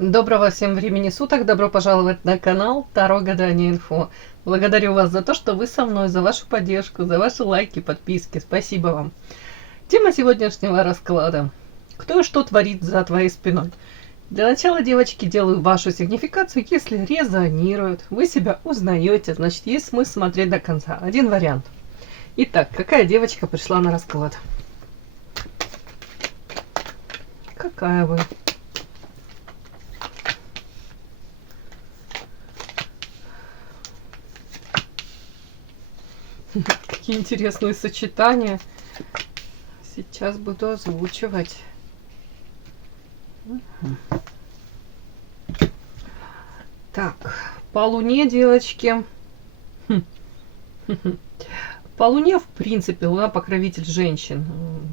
Доброго всем времени суток, добро пожаловать на канал Таро Гадание Инфо. Благодарю вас за то, что вы со мной, за вашу поддержку, за ваши лайки, подписки. Спасибо вам. Тема сегодняшнего расклада. Кто и что творит за твоей спиной? Для начала, девочки, делаю вашу сигнификацию. Если резонирует, вы себя узнаете, значит есть смысл смотреть до конца. Один вариант. Итак, какая девочка пришла на расклад? Какая вы? Какие интересные сочетания. Сейчас буду озвучивать. Так, по Луне, девочки. По Луне, в принципе, Луна покровитель женщин.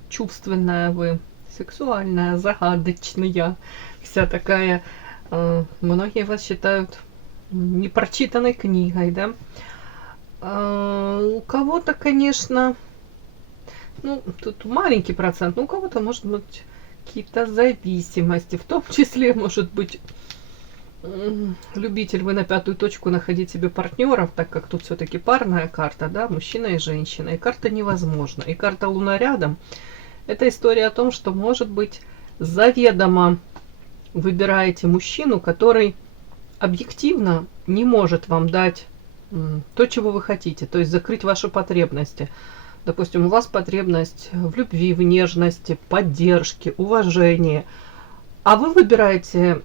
Чувственная вы, сексуальная, загадочная. Вся такая. Многие вас считают непрочитанной книгой, да? У кого-то, конечно, ну, тут маленький процент, но у кого-то может быть какие-то зависимости, в том числе, может быть, любитель вы на пятую точку находить себе партнеров, так как тут все-таки парная карта, да, мужчина и женщина, и карта невозможно, и карта Луна рядом. Это история о том, что, может быть, заведомо выбираете мужчину, который объективно не может вам дать то, чего вы хотите, то есть закрыть ваши потребности. Допустим, у вас потребность в любви, в нежности, поддержке, уважении, а вы выбираете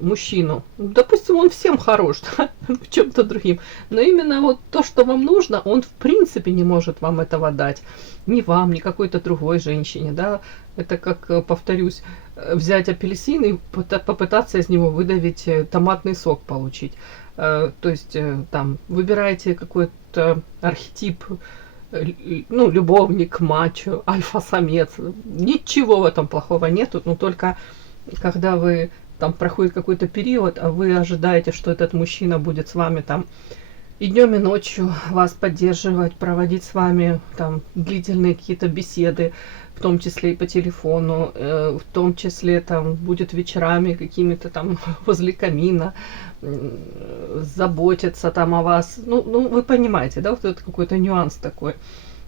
мужчину, допустим, он всем хорош, да, в чем-то другим, но именно вот то, что вам нужно, он в принципе не может вам этого дать. Ни вам, ни какой-то другой женщине, да. Это как, повторюсь, взять апельсин и попытаться из него выдавить томатный сок получить. То есть там выбираете какой-то архетип, ну, любовник, мачо, альфа-самец. Ничего в этом плохого нету, но только когда вы там проходит какой-то период, а вы ожидаете, что этот мужчина будет с вами там и днем, и ночью вас поддерживать, проводить с вами там длительные какие-то беседы, в том числе и по телефону, в том числе там будет вечерами какими-то там возле камина, заботиться там о вас. Ну, вы понимаете, да, вот это какой-то нюанс такой,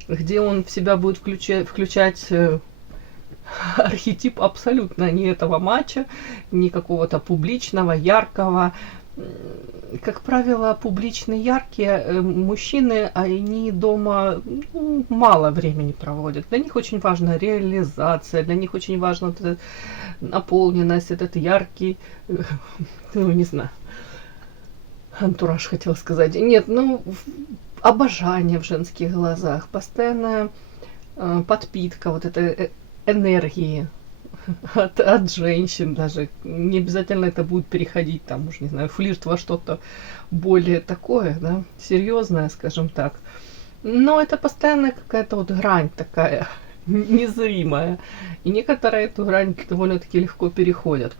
где он в себя будет включать архетип абсолютно не этого матча, не какого-то публичного, яркого. Как правило, публичные, яркие мужчины, они дома мало времени проводят. Для них очень важна реализация, для них очень важна вот эта наполненность, этот яркий, ну, не знаю, антураж хотел сказать. Нет, ну, обожание в женских глазах, постоянная подпитка вот этой энергии от женщин даже. Не обязательно это будет переходить, там, уж не знаю, флирт во что-то более такое, да, серьезное, скажем так. Но это постоянная какая-то вот грань такая незримая. И некоторые эту грань довольно-таки легко переходят.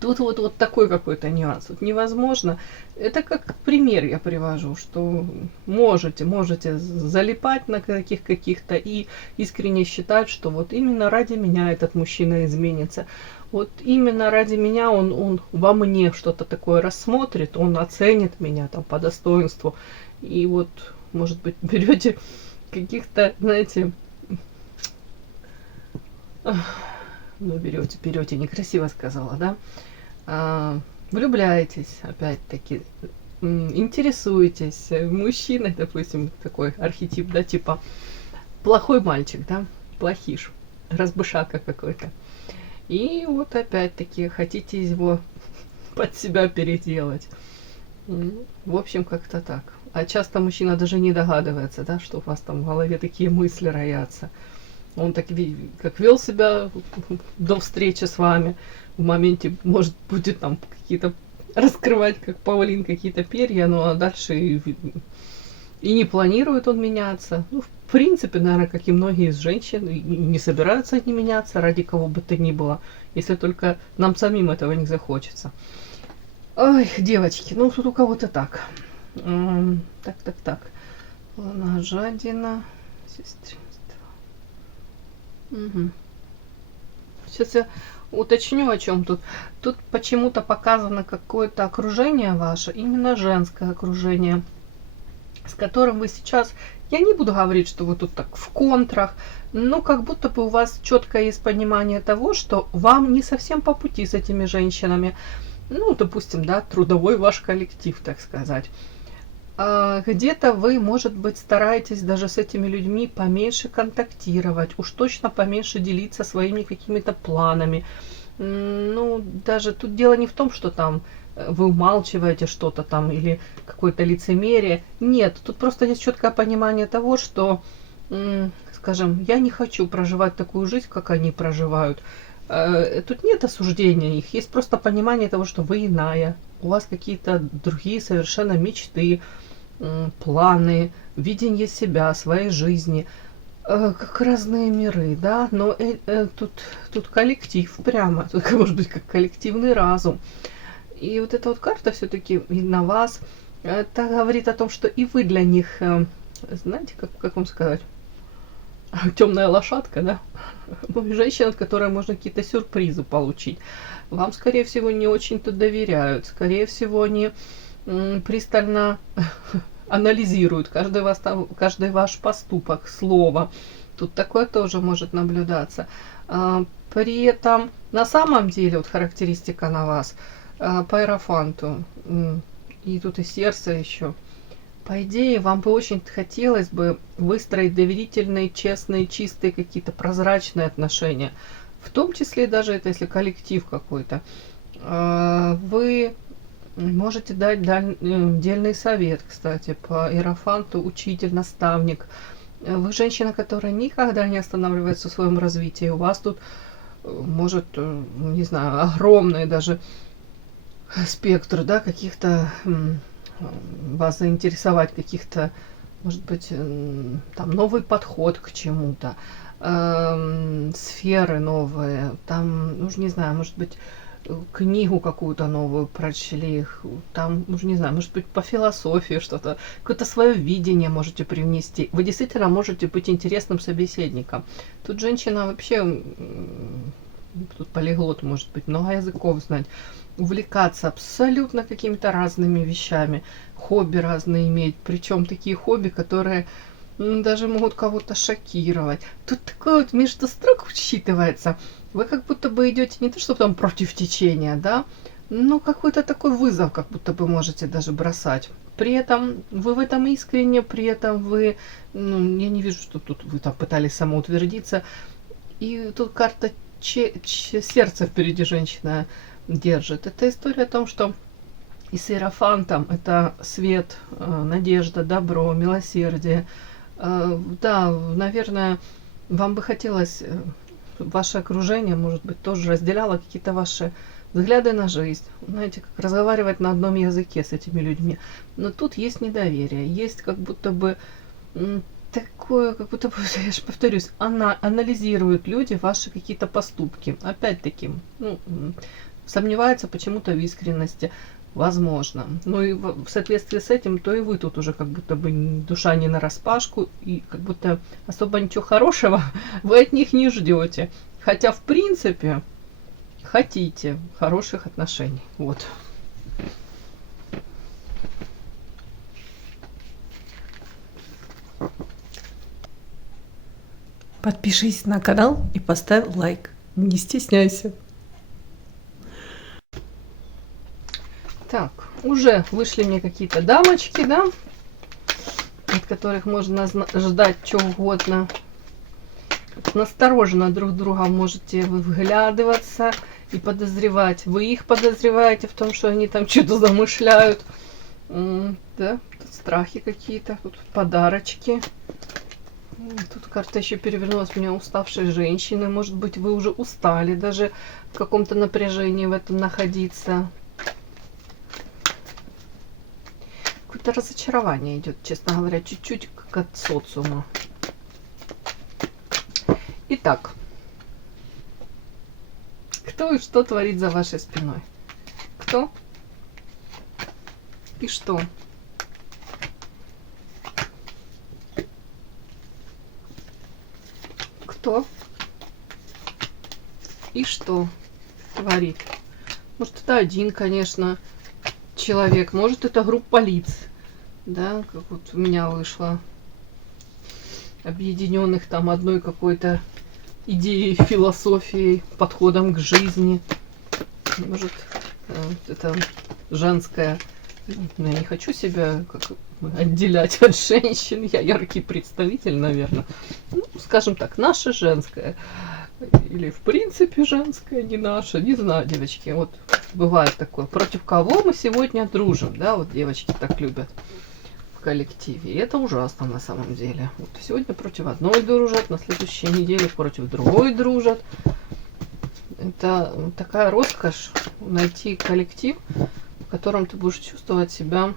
Тут вот такой какой-то нюанс. Вот невозможно. Это как пример я привожу, что можете залипать на каких-то и искренне считать, что вот именно ради меня этот мужчина изменится. Вот именно ради меня он во мне что-то такое рассмотрит, он оценит меня там по достоинству. И вот, может быть, берете каких-то, знаете, ну, берете, некрасиво сказала, да, влюбляетесь, опять-таки, интересуетесь мужчиной, допустим, такой архетип, да, типа плохой мальчик, да, плохиш, разбышака какой-то. И вот опять-таки хотите его под себя переделать. В общем, как-то так. А часто мужчина даже не догадывается, да, что у вас там в голове такие мысли роятся. Он так как вел себя до встречи с вами, в моменте, может, будет там какие-то раскрывать, как павлин, какие-то перья, ну а дальше и не планирует он меняться. Ну, в принципе, наверное, как и многие из женщин, не собираются они меняться ради кого бы то ни было, если только нам самим этого не захочется. Ой, девочки, ну тут у кого-то так. Так. Луна жадина, сестринство. Угу. Сейчас я уточню, о чем тут. Тут почему-то показано какое-то окружение ваше, именно женское окружение, с которым вы сейчас, я не буду говорить, что вы тут так в контрах, но как будто бы у вас четкое есть понимание того, что вам не совсем по пути с этими женщинами. Ну, допустим, да, трудовой ваш коллектив, так сказать. Где-то вы, может быть, стараетесь даже с этими людьми поменьше контактировать, уж точно поменьше делиться своими какими-то планами. Ну, даже тут дело не в том, что там вы умалчиваете что-то там или какое-то лицемерие. Нет, тут просто есть четкое понимание того, что, скажем, я не хочу проживать такую жизнь, как они проживают. Тут нет осуждения их, есть просто понимание того, что вы иная, у вас какие-то другие совершенно мечты, планы, видение себя, своей жизни, как разные миры, да, но тут коллектив прямо, тут может быть как коллективный разум. И вот эта вот карта все-таки на вас, это говорит о том, что и вы для них, знаете, как вам сказать, темная лошадка, да, ну, женщина, от которой можно какие-то сюрпризы получить. Вам, скорее всего, не очень-то доверяют, скорее всего, они пристально анализируют каждый ваш поступок, слово. Тут такое тоже может наблюдаться. При этом, на самом деле, вот характеристика на вас по иерофанту, и тут и сердце еще. По идее, вам бы очень хотелось бы выстроить доверительные, честные, чистые, какие-то прозрачные отношения. В том числе даже это, если коллектив какой-то. Вы можете дать дельный совет, кстати, по иерофанту, учитель, наставник. Вы женщина, которая никогда не останавливается в своем развитии. У вас тут может, не знаю, огромный даже спектр, да, каких-то, вас заинтересовать каких-то, может быть, там новый подход к чему-то, сферы новые, там, ну, не знаю, может быть, книгу какую-то новую прочли, там, уже не знаю, может быть, по философии что-то, какое-то свое видение можете привнести. Вы действительно можете быть интересным собеседником. Тут женщина вообще, тут полиглот, может быть, много языков знать, увлекаться абсолютно какими-то разными вещами, хобби разные иметь, причем такие хобби, которые даже могут кого-то шокировать. Тут такое вот между строк учитывается. Вы как будто бы идете не то, что там против течения, да, но какой-то такой вызов, как будто бы можете даже бросать. При этом вы в этом искренне, при этом вы, ну, я не вижу, что тут вы там пытались самоутвердиться. И тут карта сердца впереди женщина держит. Это история о том, что и с иерофантом это свет, надежда, добро, милосердие. Да, наверное, вам бы хотелось, ваше окружение, может быть, тоже разделяло какие-то ваши взгляды на жизнь. Знаете, как разговаривать на одном языке с этими людьми. Но тут есть недоверие, есть как будто бы такое, как будто бы, я же повторюсь, анализируют люди ваши какие-то поступки. Опять-таки, ну, сомневаются почему-то в искренности. Возможно. Ну и в соответствии с этим, то и вы тут уже как будто бы душа не нараспашку, и как будто особо ничего хорошего вы от них не ждете. Хотя, в принципе, хотите хороших отношений. Вот. Подпишись на канал и поставь лайк. Не стесняйся. Так, уже вышли мне какие-то дамочки, да, от которых можно ждать чего угодно. Настороженно друг друга можете вглядываться и подозревать. Вы их подозреваете в том, что они там что-то замышляют. Да, тут страхи какие-то, тут подарочки. Тут карта еще перевернулась у меня уставшей женщины. Может быть, вы уже устали даже в каком-то напряжении в этом находиться. Какое-то разочарование идет, честно говоря, чуть-чуть как от социума. Итак, кто и что творит за вашей спиной? Кто и что? Кто и что? творит. Может, это один, конечно, человек, может, это группа лиц, да, как вот у меня вышло, объединенных там одной какой-то идеей, философией, подходом к жизни. Может, это женское. Я не хочу себя как отделять от женщин. Я яркий представитель, наверное. Ну, скажем так, наше женское. Или в принципе женское, не наше. Не знаю, девочки. Вот бывает такое. Против кого мы сегодня дружим? Да, вот девочки так любят в коллективе. И это ужасно на самом деле. Вот сегодня против одной дружат, на следующей неделе против другой дружат. Это такая роскошь найти коллектив, в котором ты будешь чувствовать себя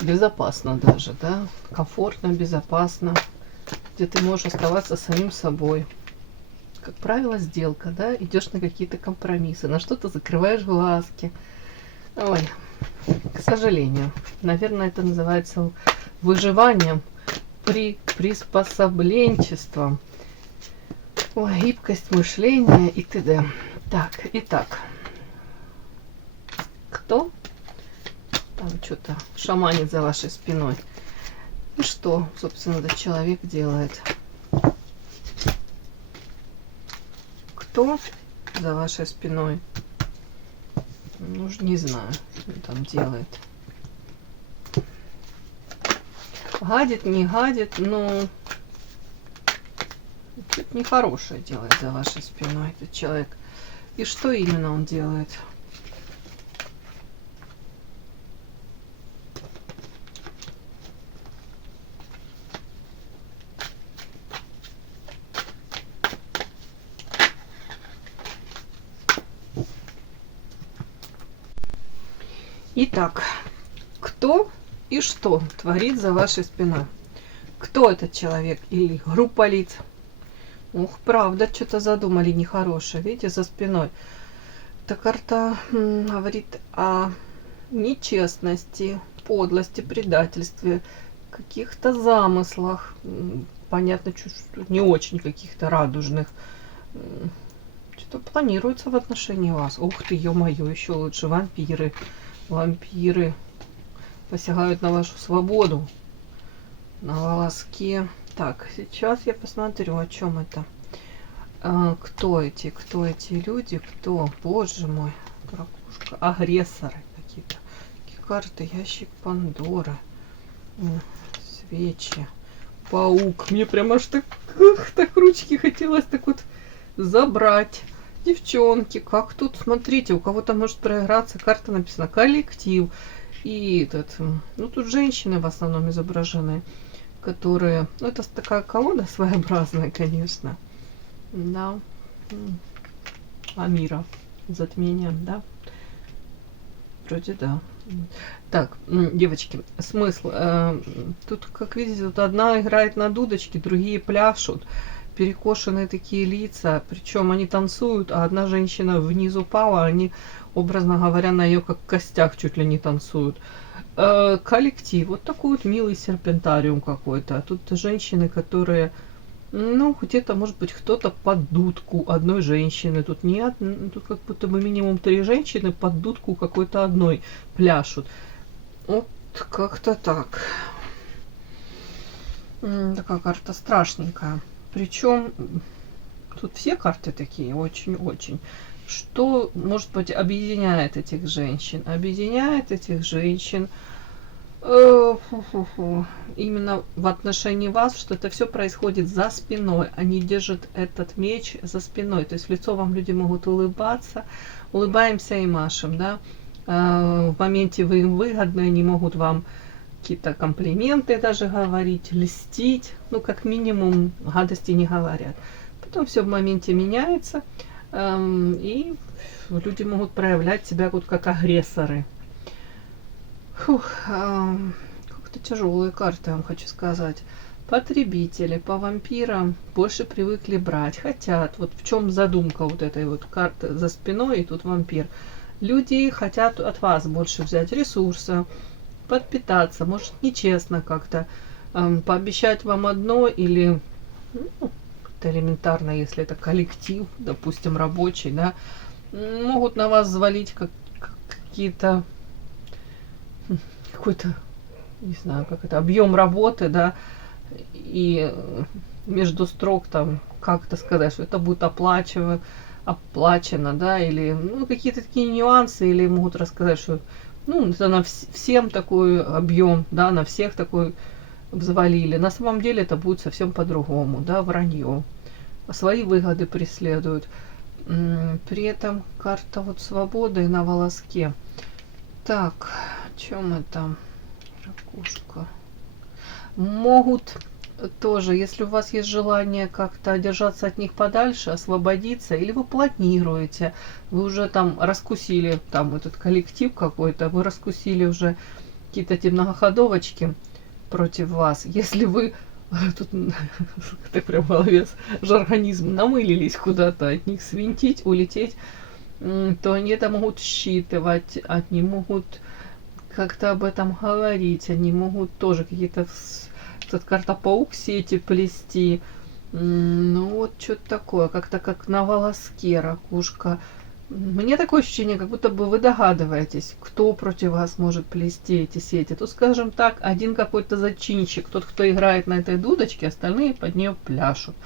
безопасно даже, да, комфортно, безопасно, где ты можешь оставаться самим собой. Как правило, сделка, да, идешь на какие-то компромиссы, на что-то закрываешь глазки. Ой, к сожалению, наверное, это называется выживанием при приспособленчеством. Ой, гибкость мышления и т.д. Так, итак, кто там что-то шаманит за вашей спиной? И что, собственно, этот человек делает? Кто за вашей спиной? Ну, не знаю, что он там делает. Гадит, не гадит, но что-то нехорошее делает за вашей спиной этот человек. И что именно он делает? Итак, кто и что творит за вашей спиной? Кто этот человек или группа лиц? Ух, правда, что-то задумали нехорошее, видите, за спиной. Эта карта говорит о нечестности, подлости, предательстве, каких-то замыслах, понятно, чуть не очень каких-то радужных. Что-то планируется в отношении вас. Ух ты, ё-моё, еще лучше вампиры. Вампиры посягают на вашу свободу, на волоске. Так, сейчас я посмотрю, о чем это. Кто эти люди? Кто? Боже мой, ракушка. Агрессоры какие-то. Какие карты? Ящик Пандоры. Свечи. Паук. Мне прям аж так ручки хотелось так вот забрать. Девчонки, как тут, смотрите, у кого-то может проиграться, карта написана коллектив. И этот, ну тут женщины в основном изображены, которые, ну это такая колода своеобразная, конечно. Да. Амира. Затмение, да? Вроде да. Так, девочки, смысл. Тут, как видите, тут одна играет на дудочке, другие пляшут. Перекошенные такие лица, причем они танцуют, а одна женщина вниз упала, они, образно говоря, на ее как костях чуть ли не танцуют. Коллектив, вот такой вот милый серпентариум какой-то. Тут женщины, которые, ну, где-то, может быть, кто-то под дудку одной женщины. Тут нет, тут как будто бы минимум 3 женщины под дудку какой-то одной пляшут. Вот как-то так. Такая карта страшненькая. Причем тут все карты такие очень-очень. Что, может быть, объединяет этих женщин? Объединяет этих женщин именно в отношении вас, что это все происходит за спиной. Они держат этот меч за спиной. То есть в лицо вам люди могут улыбаться. Улыбаемся и машем, да. В моменте вы им выгодны, они могут вам какие-то комплименты даже говорить, льстить, ну, как минимум, гадости не говорят. Потом все в моменте меняется, и люди могут проявлять себя вот как агрессоры. Как-то тяжелые карты, я вам хочу сказать. Потребители по вампирам больше привыкли брать, хотят. Вот в чем задумка вот этой вот карты за спиной, и тут вампир. Люди хотят от вас больше взять ресурса, подпитаться, может нечестно как-то пообещать вам одно или это элементарно, если это коллектив, допустим, рабочий, да, могут на вас завалить какие-то, какой-то, не знаю, как это, объем работы, да, и между строк там как-то сказать, что это будет оплачено, да, или ну, какие-то такие нюансы, или могут рассказать, что ну, это на всем такой объем, да, на всех такой взвалили. На самом деле это будет совсем по-другому, да, вранье. Свои выгоды преследуют. При этом карта вот свободы на волоске. Так, чем это? Ракушка. Могут тоже, если у вас есть желание как-то держаться от них подальше, освободиться, или вы планируете, вы уже там раскусили, там этот коллектив какой-то, вы раскусили уже какие-то эти многоходовочки против вас. Если вы тут так прям в голове жаргонизм намылились куда-то от них свинтить, улететь, то они это могут считывать, они могут как-то об этом говорить, они могут тоже какие-то тут карта паук сети плести. Ну вот что-то такое, как-то как на волоске ракушка. Мне такое ощущение, как будто бы вы догадываетесь, кто против вас может плести эти сети. Тут, скажем так, один какой-то зачинщик, тот, кто играет на этой дудочке, остальные под нее пляшут,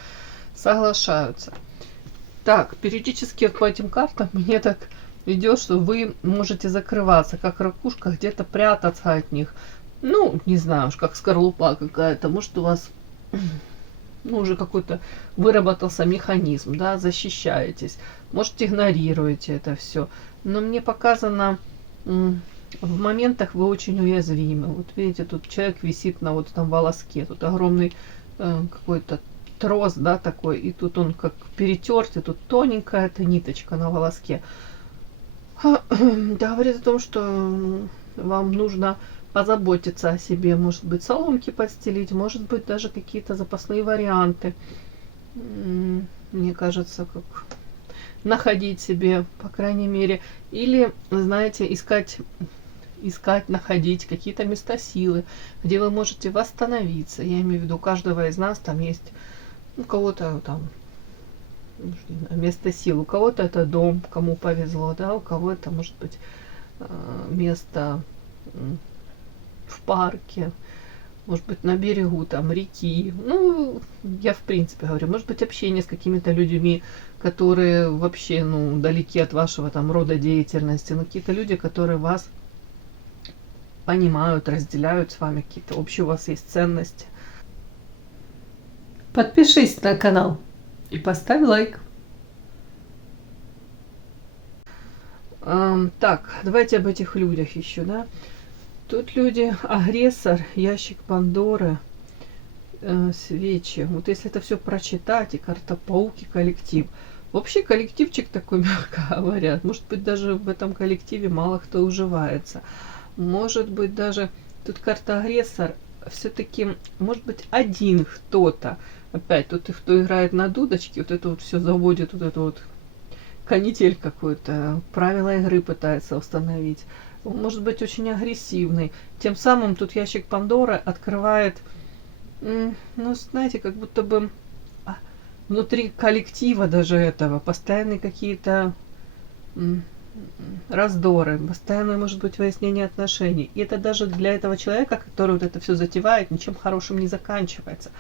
соглашаются. Так, периодически по этим картам мне так идет, что вы можете закрываться, как ракушка, где-то прятаться от них. Ну, не знаю уж, как скорлупа какая-то. Может, у вас ну, уже какой-то выработался механизм, да, защищаетесь. Может, игнорируете это все. Но мне показано, в моментах вы очень уязвимы. Вот видите, тут человек висит на вот этом волоске. Тут огромный какой-то трос, да, такой. И тут он как перетертый, тут тоненькая эта ниточка на волоске. Говорит о том, что вам нужно позаботиться о себе, может быть, соломки подстелить, может быть, даже какие-то запасные варианты. Мне кажется, как находить себе, по крайней мере, или, знаете, искать, находить какие-то места силы, где вы можете восстановиться. Я имею в виду, у каждого из нас там есть, у кого-то там место силы, у кого-то это дом, кому повезло, да, у кого-то, может быть, место в парке, может быть, на берегу там реки. Ну, я в принципе говорю, может быть, общение с какими-то людьми, которые вообще, ну, далеки от вашего там рода деятельности, но какие-то люди, которые вас понимают, разделяют с вами, какие-то общие у вас есть ценности. Подпишись на канал и поставь лайк. Так, давайте об этих людях еще, да. Тут люди, агрессор, ящик Пандоры, свечи. Вот если это все прочитать, и карта пауки, коллектив. Вообще коллективчик такой, мягко говоря. Может быть, даже в этом коллективе мало кто уживается. Может быть, даже тут карта агрессор, все-таки, может быть, один кто-то. Опять, тут кто играет на дудочке, вот это вот все заводит, вот это вот канитель какой-то, правила игры пытается установить. Он может быть очень агрессивный. Тем самым тут ящик Пандоры открывает, ну, знаете, как будто бы внутри коллектива даже этого постоянные какие-то раздоры, постоянное, может быть, выяснение отношений. И это даже для этого человека, который вот это все затевает, ничем хорошим не заканчивается.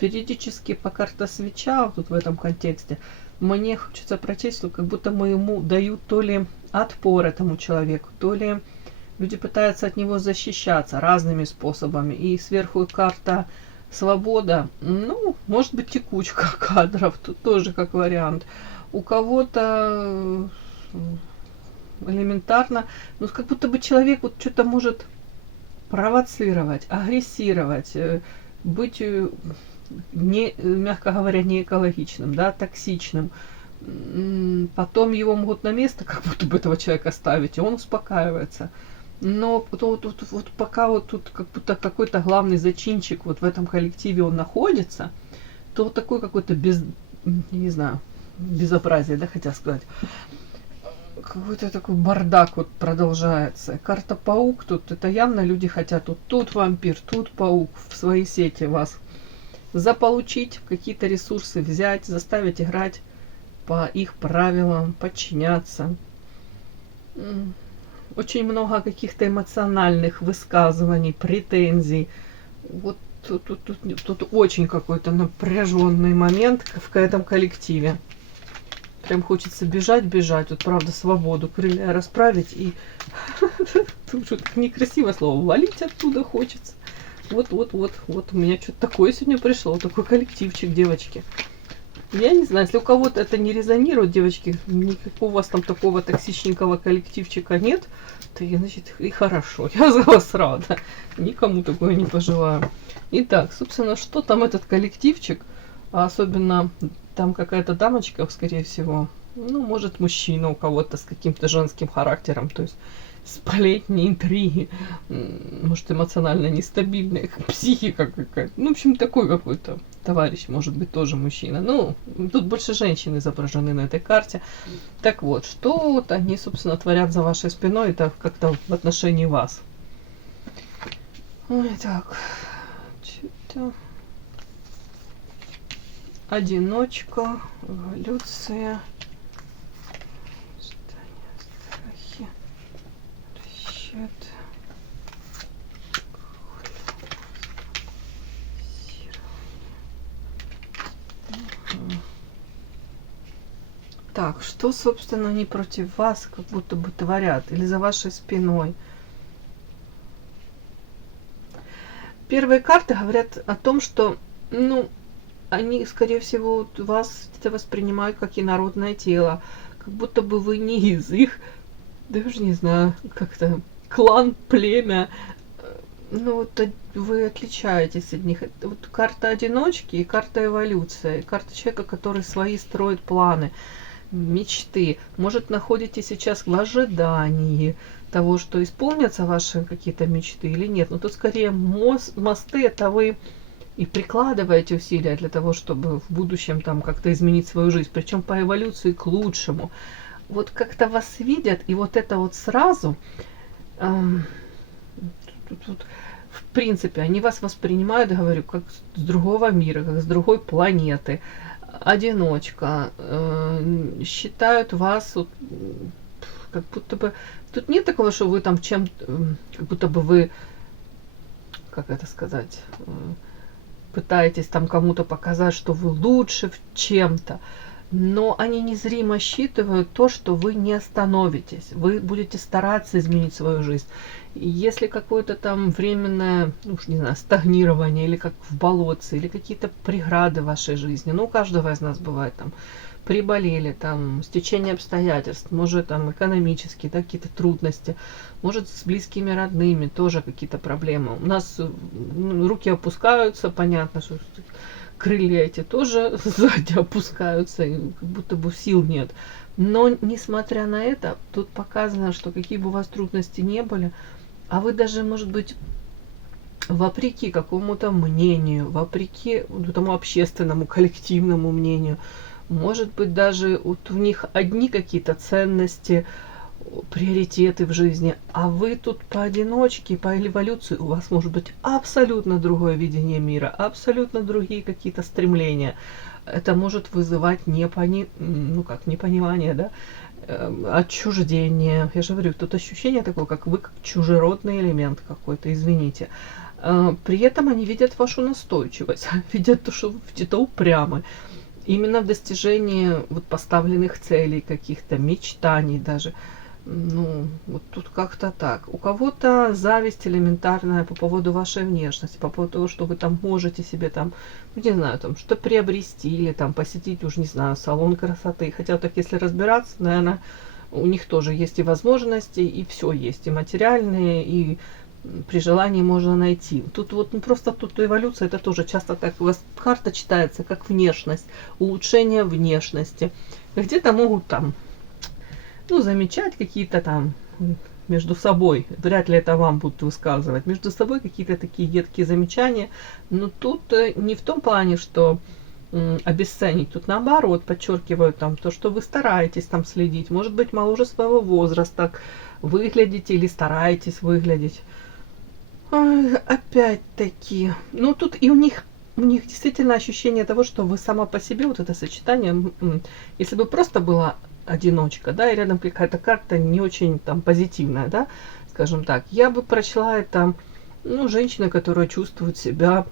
Периодически по карта свеча, вот тут в этом контексте, мне хочется прочесть, что как будто мы ему дают то ли отпор этому человеку, то ли люди пытаются от него защищаться разными способами. И сверху карта свобода, ну, может быть, текучка кадров, тут тоже как вариант. У кого-то элементарно, ну, как будто бы человек вот что-то может провоцировать, агрессировать, быть, не, мягко говоря, не экологичным, да, токсичным. Потом его могут на место, как будто бы этого человека ставить, и он успокаивается. Но вот пока вот тут как будто какой-то главный зачинщик вот в этом коллективе он находится, то вот такой какой-то не знаю, безобразие, да, хотел сказать. Какой-то такой бардак вот продолжается. Карта паук тут, это явно люди хотят тут вампир, тут паук в свои сети вас заполучить какие-то ресурсы, взять, заставить играть по их правилам, подчиняться. Очень много каких-то эмоциональных высказываний, претензий. Вот тут очень какой-то напряженный момент в этом коллективе. Прям хочется бежать. Вот правда свободу, крылья расправить и тут же некрасивое слово, валить оттуда хочется. Вот у меня что-то такое сегодня пришло, такой коллективчик, девочки. Я не знаю, если у кого-то это не резонирует, девочки, никакого у вас там такого токсичненького коллективчика нет, то, значит, и хорошо, я за вас рада. Никому такое не пожелаю. Итак, собственно, что там этот коллективчик, а особенно там какая-то дамочка, скорее всего, ну, может, мужчина у кого-то с каким-то женским характером, то есть сплетни, интриги, может, эмоционально нестабильная, психика какая-то. Ну, в общем, такой какой-то товарищ, может быть, тоже мужчина. Ну, тут больше женщин изображены на этой карте. Так вот, что вот они, собственно, творят за вашей спиной, это как-то в отношении вас. Ой, так, что-то... Одиночка, эволюция, страхи, расчет, так, что, собственно, они против вас как будто бы творят или за вашей спиной? Первые карты говорят о том, что, ну, они, скорее всего, вас это воспринимают как инородное тело, как будто бы вы не из их, даже не знаю, как-то клан, племя. Ну, вот вы отличаетесь от них. Вот карта одиночки и карта эволюция, и карта человека, который свои строит планы, мечты. Может, находитесь сейчас в ожидании того, что исполнятся ваши какие-то мечты или нет. Но тут скорее мосты, это вы и прикладываете усилия для того, чтобы в будущем там как-то изменить свою жизнь, причем по эволюции к лучшему. Вот как-то вас видят, и вот это вот сразу, в принципе, они вас воспринимают, говорю, как с другого мира, как с другой планеты, одиночка, считают вас вот, как будто бы, тут нет такого, что вы там как будто бы вы, как это сказать, пытаетесь там кому-то показать, что вы лучше в чем-то, но они незримо считывают то, что вы не остановитесь, вы будете стараться изменить свою жизнь. И если какое-то там временное, ну уж не знаю, стагнирование, или как в болотце, или какие-то преграды в вашей жизни, ну у каждого из нас бывает там, приболели, там, стечение обстоятельств, может, там, экономические, да, какие-то трудности, может, с близкими родными тоже какие-то проблемы. У нас руки опускаются, понятно, что крылья эти тоже сзади опускаются, и как будто бы сил нет. Но, несмотря на это, тут показано, что какие бы у вас трудности не были, а вы даже, может быть, вопреки какому-то мнению, вопреки тому общественному, коллективному мнению, может быть, даже вот у них одни какие-то ценности, приоритеты в жизни, а вы тут поодиночке, по эволюции, у вас может быть абсолютно другое видение мира, абсолютно другие какие-то стремления. Это может вызывать непонимание, да, отчуждение. Я же говорю, тут ощущение такое, как вы как чужеродный элемент какой-то, извините. При этом они видят вашу настойчивость, видят то, что вы где-то упрямы. Именно в достижении вот поставленных целей, каких-то мечтаний даже. Ну, вот тут как-то так. У кого-то зависть элементарная по поводу вашей внешности, по поводу того, что вы там можете себе там, ну, не знаю, там что приобрести или там посетить, уж не знаю, салон красоты. Хотя так, если разбираться, наверное, у них тоже есть и возможности, и все есть, и материальные, и при желании можно найти. Тут вот просто тут эволюция, это тоже часто так, у вас карта читается как внешность, улучшение внешности. Где-то могут там, ну, замечать какие-то там между собой, вряд ли это вам будут высказывать, между собой какие-то такие едкие замечания, но тут не в том плане, что обесценить, тут наоборот подчеркивают там то, что вы стараетесь там следить, может быть, моложе своего возраста выглядите или стараетесь выглядеть. Опять-таки, ну тут и у них у них действительно ощущение того, что вы сама по себе, вот это сочетание, если бы просто была одиночка, да, и рядом какая-то карта не очень там позитивная, да, скажем так, я бы прочла это, ну, женщина, которая чувствует себя,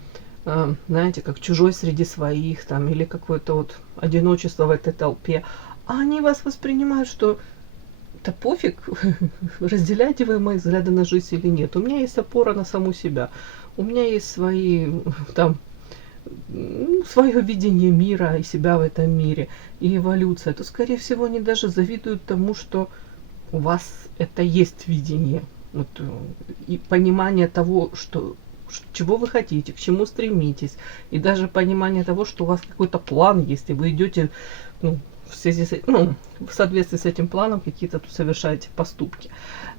знаете, как чужой среди своих, там, или какое-то вот одиночество в этой толпе, а они вас воспринимают, что да пофиг, разделяете вы мои взгляды на жизнь или нет. У меня есть опора на саму себя. У меня есть свои, там, свое видение мира и себя в этом мире, и эволюция. То, скорее всего, они даже завидуют тому, что у вас это есть видение. Вот, и понимание того, что чего вы хотите, к чему стремитесь, и даже понимание того, что у вас какой-то план есть, и вы идете, ну, в связи с, ну, в соответствии с этим планом какие-то тут совершаете поступки.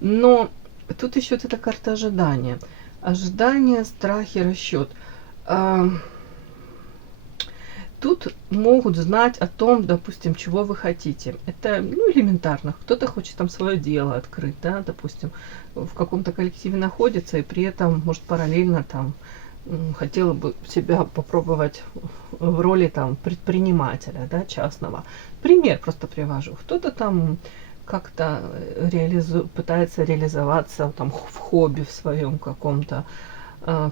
Но тут еще вот эта карта ожидания. Ожидание, страхи, расчет. Тут могут знать о том, допустим, чего вы хотите. Это, ну, элементарно. Кто-то хочет там свое дело открыть, да, допустим, в каком-то коллективе находится, и при этом, может, параллельно там хотела бы себя попробовать в роли там предпринимателя, да, частного. Пример просто привожу. Кто-то там как-то пытается реализоваться там в хобби в своем каком-то,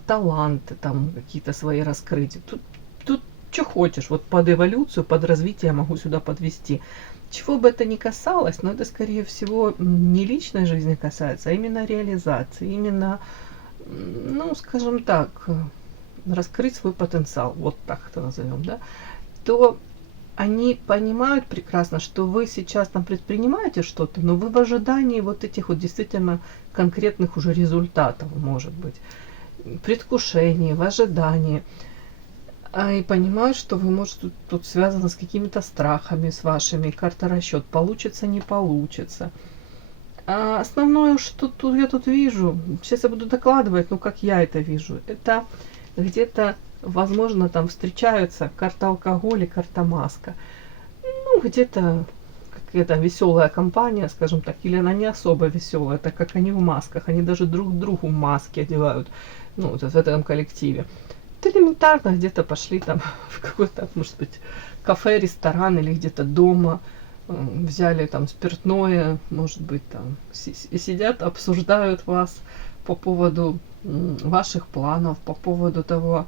таланты там какие-то свои раскрыть. Тут что хочешь, вот под эволюцию, под развитие я могу сюда подвести. Чего бы это ни касалось, но это, скорее всего, не личной жизни касается, а именно реализации, именно, ну, скажем так, раскрыть свой потенциал, вот так это назовем, да, то они понимают прекрасно, что вы сейчас там предпринимаете что-то, но вы в ожидании вот этих вот действительно конкретных уже результатов, может быть, предвкушении, в ожидании. И понимают, что вы, может, тут связано с какими-то страхами, с вашими, карта расчет, получится, не получится. А основное, что тут я тут вижу, сейчас я буду докладывать, ну, как я это вижу, это где-то, возможно, там встречаются карта алкоголя, карта маска. Ну, где-то какая-то веселая компания, скажем так, или она не особо веселая, так как они в масках, они даже друг другу маски одевают, ну, вот в этом коллективе. Элементарно где-то пошли там в какой-то, может быть, кафе, ресторан или где-то дома, взяли там спиртное, может быть, там сидят, обсуждают вас по поводу ваших планов, по поводу того,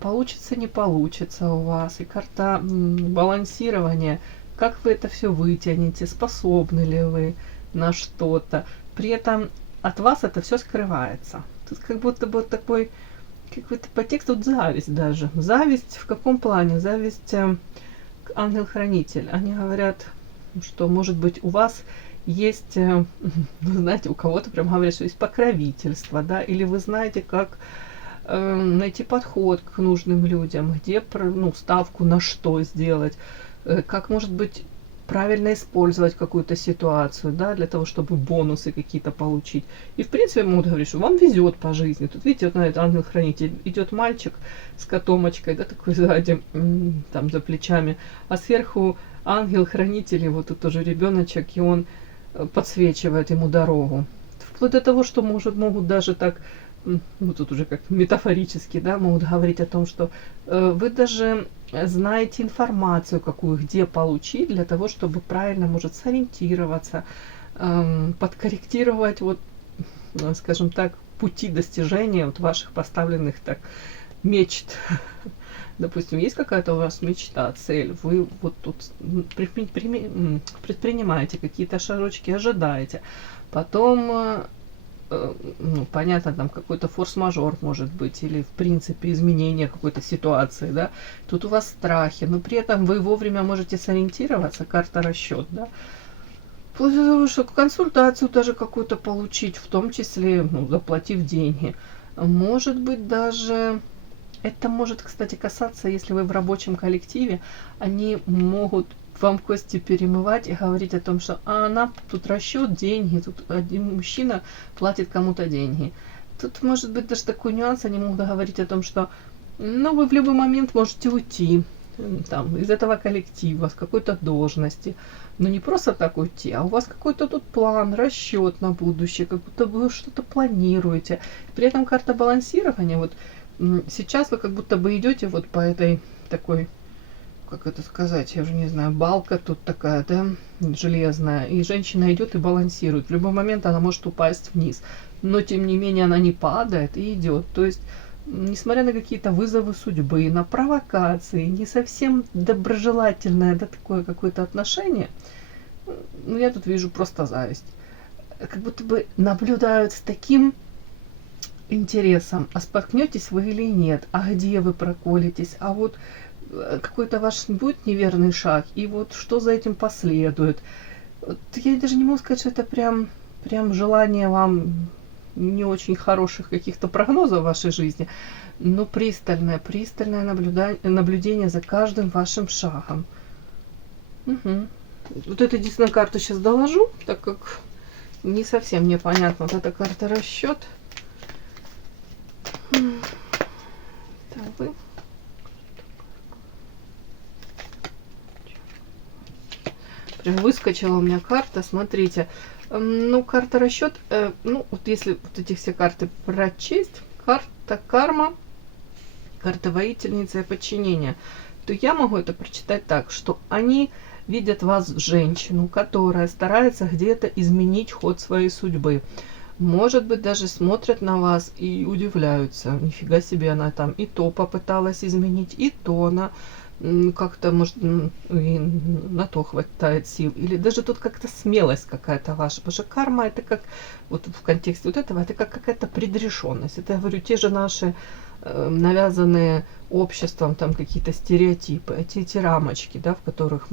получится, не получится у вас, и карта балансирования, как вы это все вытянете, способны ли вы на что-то. При этом от вас это все скрывается. Тут как будто бы такой какой-то подтекст, вот зависть даже. Зависть в каком плане? Зависть ангел-хранитель. Они говорят, что, может быть, у вас есть, знаете, у кого-то прям говорят, что есть покровительство, да, или вы знаете, как найти подход к нужным людям, где, ну, ставку на что сделать, как, может быть, правильно использовать какую-то ситуацию, да, для того, чтобы бонусы какие-то получить. И, в принципе, могут говорить, что вам везет по жизни. Тут, видите, вот на этот ангел-хранитель идет мальчик с котомочкой, да, такой сзади, там, за плечами, а сверху ангел-хранитель, вот тут тоже ребеночек, и он подсвечивает ему дорогу. Вплоть до того, что могут даже так, ну, тут уже как метафорически, да, могут говорить о том, что вы даже знаете информацию, какую, где получить, для того, чтобы правильно, может, сориентироваться, подкорректировать, вот, скажем так, пути достижения вот ваших поставленных так мечт. Допустим, есть какая-то у вас мечта, цель, вы вот тут предпринимаете какие-то шажочки, ожидаете, потом, ну, понятно, там какой-то форс-мажор может быть, или в принципе изменение какой-то ситуации, да, тут у вас страхи, но при этом вы вовремя можете сориентироваться, карта расчет, да, вплоть до того, что консультацию даже какую-то получить, в том числе, ну, заплатив деньги, может быть, даже это может, кстати, касаться, если вы в рабочем коллективе, они могут вам кости перемывать и говорить о том, что она тут расчет, деньги, тут один мужчина платит кому-то деньги. Тут может быть даже такой нюанс, они могут говорить о том, что, ну, вы в любой момент можете уйти там, из этого коллектива, с какой-то должности. Но не просто так уйти, а у вас какой-то тут план, расчет на будущее, как будто вы что-то планируете. При этом карта балансирования, вот, Сейчас вы как будто бы идете вот по этой такой, как это сказать, я уже не знаю, балка тут такая, да, железная, и женщина идет и балансирует. В любой момент она может упасть вниз, но тем не менее она не падает и идет. То есть, несмотря на какие-то вызовы судьбы, на провокации, не совсем доброжелательное, да, такое какое-то отношение, ну, я тут вижу просто зависть. Как будто бы наблюдают с таким интересом, а споткнетесь вы или нет, а где вы проколитесь, а вот какой-то ваш будет неверный шаг, и вот что за этим последует. Вот я даже не могу сказать, что это прям желание вам не очень хороших каких-то прогнозов в вашей жизни, но пристальное наблюдение за каждым вашим шагом. Угу. Вот эту единственную карту сейчас доложу, так как не совсем мне понятно. Вот эта карта расчет. Так, вы. Прям выскочила у меня карта, смотрите. Ну, карта расчет, ну, вот если вот эти все карты прочесть, карта карма, карта воительница и подчинение, то я могу это прочитать так, что они видят вас женщину, которая старается где-то изменить ход своей судьбы. Может быть, даже смотрят на вас и удивляются. Нифига себе, она там и то попыталась изменить, и то она как-то, может, и на то хватает сил. Или даже тут как-то смелость какая-то ваша. Потому что карма это как, вот в контексте вот этого, это как какая-то предрешенность. Это, я говорю, те же наши навязанные обществом там какие-то стереотипы, эти рамочки, да, в которых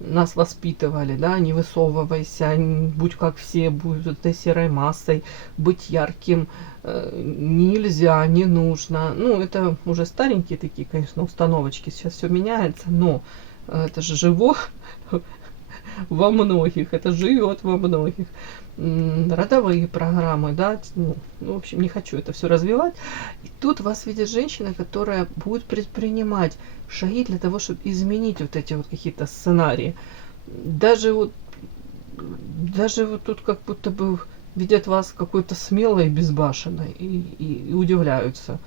нас воспитывали, да, не высовывайся, будь как все, будь этой серой массой, быть ярким нельзя, не нужно. Ну, это уже старенькие такие, конечно, установочки, сейчас все меняется, но это же живо во многих, это живет во многих. Родовые программы, да, ну, в общем, не хочу это все развивать. И тут вас видит женщина, которая будет предпринимать шаги для того, чтобы изменить вот эти вот какие-то сценарии. Даже вот тут как будто бы видят вас какой-то смелой и безбашенной и удивляются.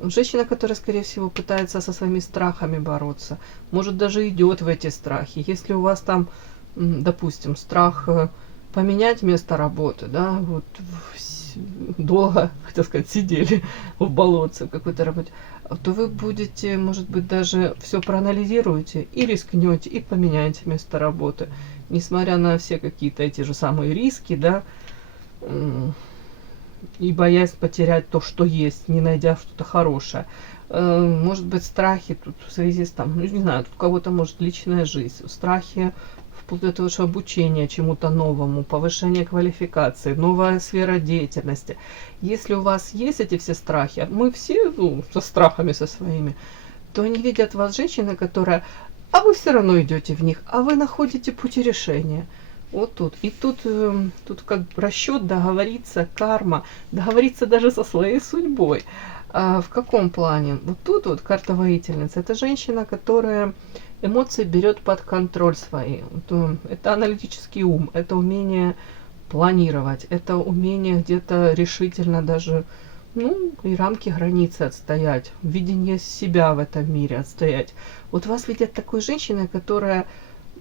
Женщина, которая, скорее всего, пытается со своими страхами бороться, может, даже идет в эти страхи. Если у вас там, допустим, страх поменять место работы, да, вот долго, хотел сказать, сидели в болотце в какой-то работе, то вы будете, может быть, даже все проанализируете и рискнете, и поменяете место работы, несмотря на все какие-то эти же самые риски, да, и боясь потерять то, что есть, не найдя что-то хорошее. Может быть, страхи тут в связи с там, ну, не знаю, тут у кого-то может личная жизнь, страхи вплоть до того, что обучение чему-то новому, повышение квалификации, новая сфера деятельности. Если у вас есть эти все страхи, мы все со страхами со своими, то они видят вас женщина, которая, а вы все равно идете в них, а вы находите пути решения. Вот тут. И тут как расчет, договориться, карма, договориться даже со своей судьбой. В каком плане? Вот тут вот карта воительницы. Это женщина, которая эмоции берет под контроль свои. Это аналитический ум, это умение планировать, это умение где-то решительно даже, ну, и рамки границы отстоять, видение себя в этом мире отстоять. Вот вас видят такой женщиной, которая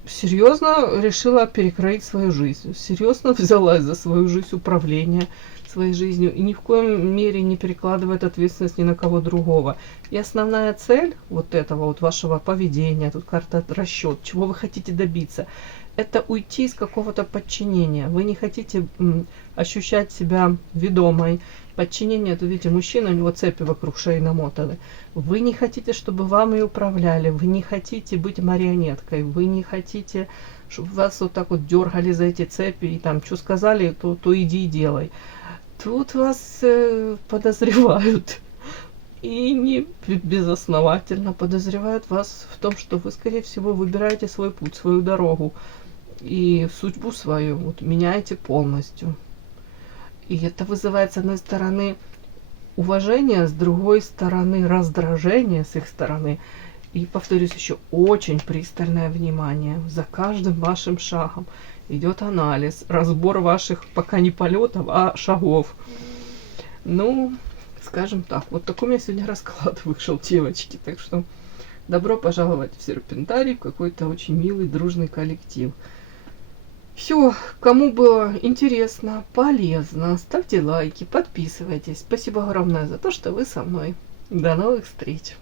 серьезно решила перекроить свою жизнь, серьезно взялась за свою жизнь, управление своей жизнью и ни в коем мере не перекладывает ответственность ни на кого другого. И основная цель вот этого вот вашего поведения, тут карта расчет, чего вы хотите добиться, это уйти из какого-то подчинения. Вы не хотите ощущать себя ведомой. Подчинение, это, видите, мужчина, у него цепи вокруг шеи намотаны. Вы не хотите, чтобы вами управляли, вы не хотите быть марионеткой, вы не хотите, чтобы вас вот так вот дергали за эти цепи и там, что сказали, то иди и делай. Тут вас подозревают, и не безосновательно подозревают вас в том, что вы, скорее всего, выбираете свой путь, свою дорогу и судьбу свою вот, меняете полностью. И это вызывает, с одной стороны, уважение, с другой стороны, раздражение с их стороны. И, повторюсь, еще очень пристальное внимание за каждым вашим шагом. Идет анализ, разбор ваших пока не полетов, а шагов. Ну, скажем так. Вот такой у меня сегодня расклад вышел, девочки. Так что добро пожаловать в Серпентарий, в какой-то очень милый, дружный коллектив. Все, кому было интересно, полезно, ставьте лайки, подписывайтесь. Спасибо огромное за то, что вы со мной. До новых встреч!